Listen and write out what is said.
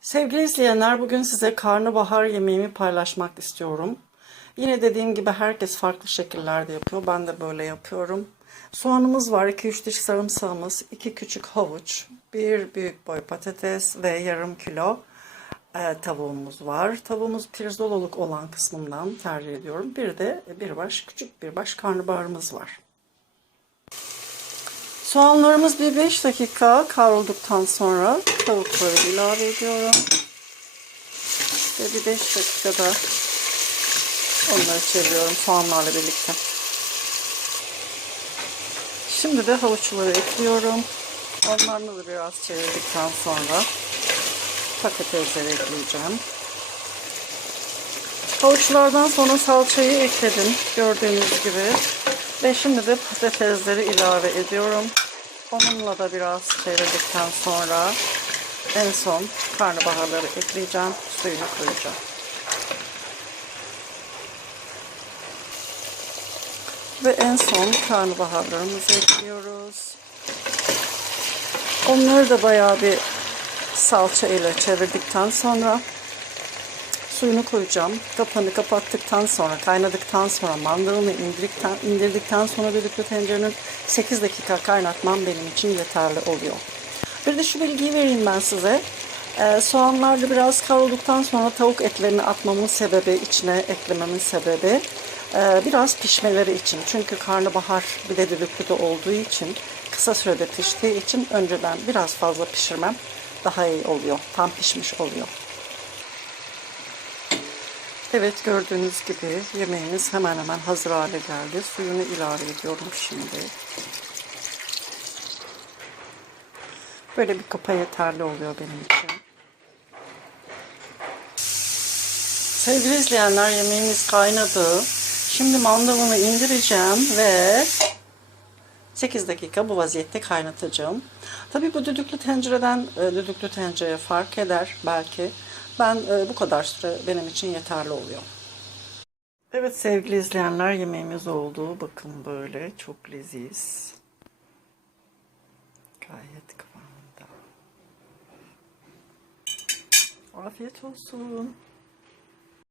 Sevgili izleyenler, bugün size karnabahar yemeğimi paylaşmak istiyorum. Yine dediğim gibi herkes farklı şekillerde yapıyor. Ben de böyle yapıyorum. Soğanımız var, 2-3 diş sarımsağımız, 2 küçük havuç, 1 büyük boy patates ve yarım kilo e, tavuğumuz var. Tavuğumuz pirzololuk olan kısmından tercih ediyorum. Bir de bir baş, küçük bir baş karnabaharımız var. Soğanlarımız bir 5 dakika kavrulduktan sonra tavukları ilave ediyorum. Ve bir 5 dakikada onları çeviriyorum soğanlarla birlikte. Şimdi de havuçları ekliyorum. Onlarla da biraz çevirdikten sonra patatesleri ekleyeceğim. Havuçlardan sonra salçayı ekledim gördüğünüz gibi. Ve şimdi de patatesleri ilave ediyorum. Onunla da biraz çevirdikten sonra en son karnabaharları ekleyeceğim. Suyunu koyacağım. Ve en son karnabaharlarımızı ekliyoruz. Onları da bayağı bir salça ile çevirdikten sonra suyunu koyacağım. Kapağını kapattıktan sonra, kaynadıktan sonra mandalını indirdikten, indirdikten sonra düdüklü tencerenin 8 dakika kaynatmam benim için yeterli oluyor. Bir de şu bilgiyi vereyim ben size. Ee, soğanlar da biraz kavrulduktan sonra tavuk etlerini atmamın sebebi, içine eklememin sebebi e, biraz pişmeleri için. Çünkü karnabahar bir de düdüklüde olduğu için kısa sürede piştiği için önceden biraz fazla pişirmem daha iyi oluyor. Tam pişmiş oluyor. Evet gördüğünüz gibi yemeğimiz hemen hemen hazır hale geldi. Suyunu ilave ediyorum şimdi. Böyle bir kapa yeterli oluyor benim için. Sevgili izleyenler yemeğimiz kaynadı. Şimdi mandalını indireceğim ve 8 dakika bu vaziyette kaynatacağım. Tabii bu düdüklü tencereden e, düdüklü tencereye fark eder belki. Ben e, bu kadar süre benim için yeterli oluyor. Evet sevgili izleyenler yemeğimiz oldu. Bakın böyle çok leziz. Gayet kıvamında. Afiyet olsun.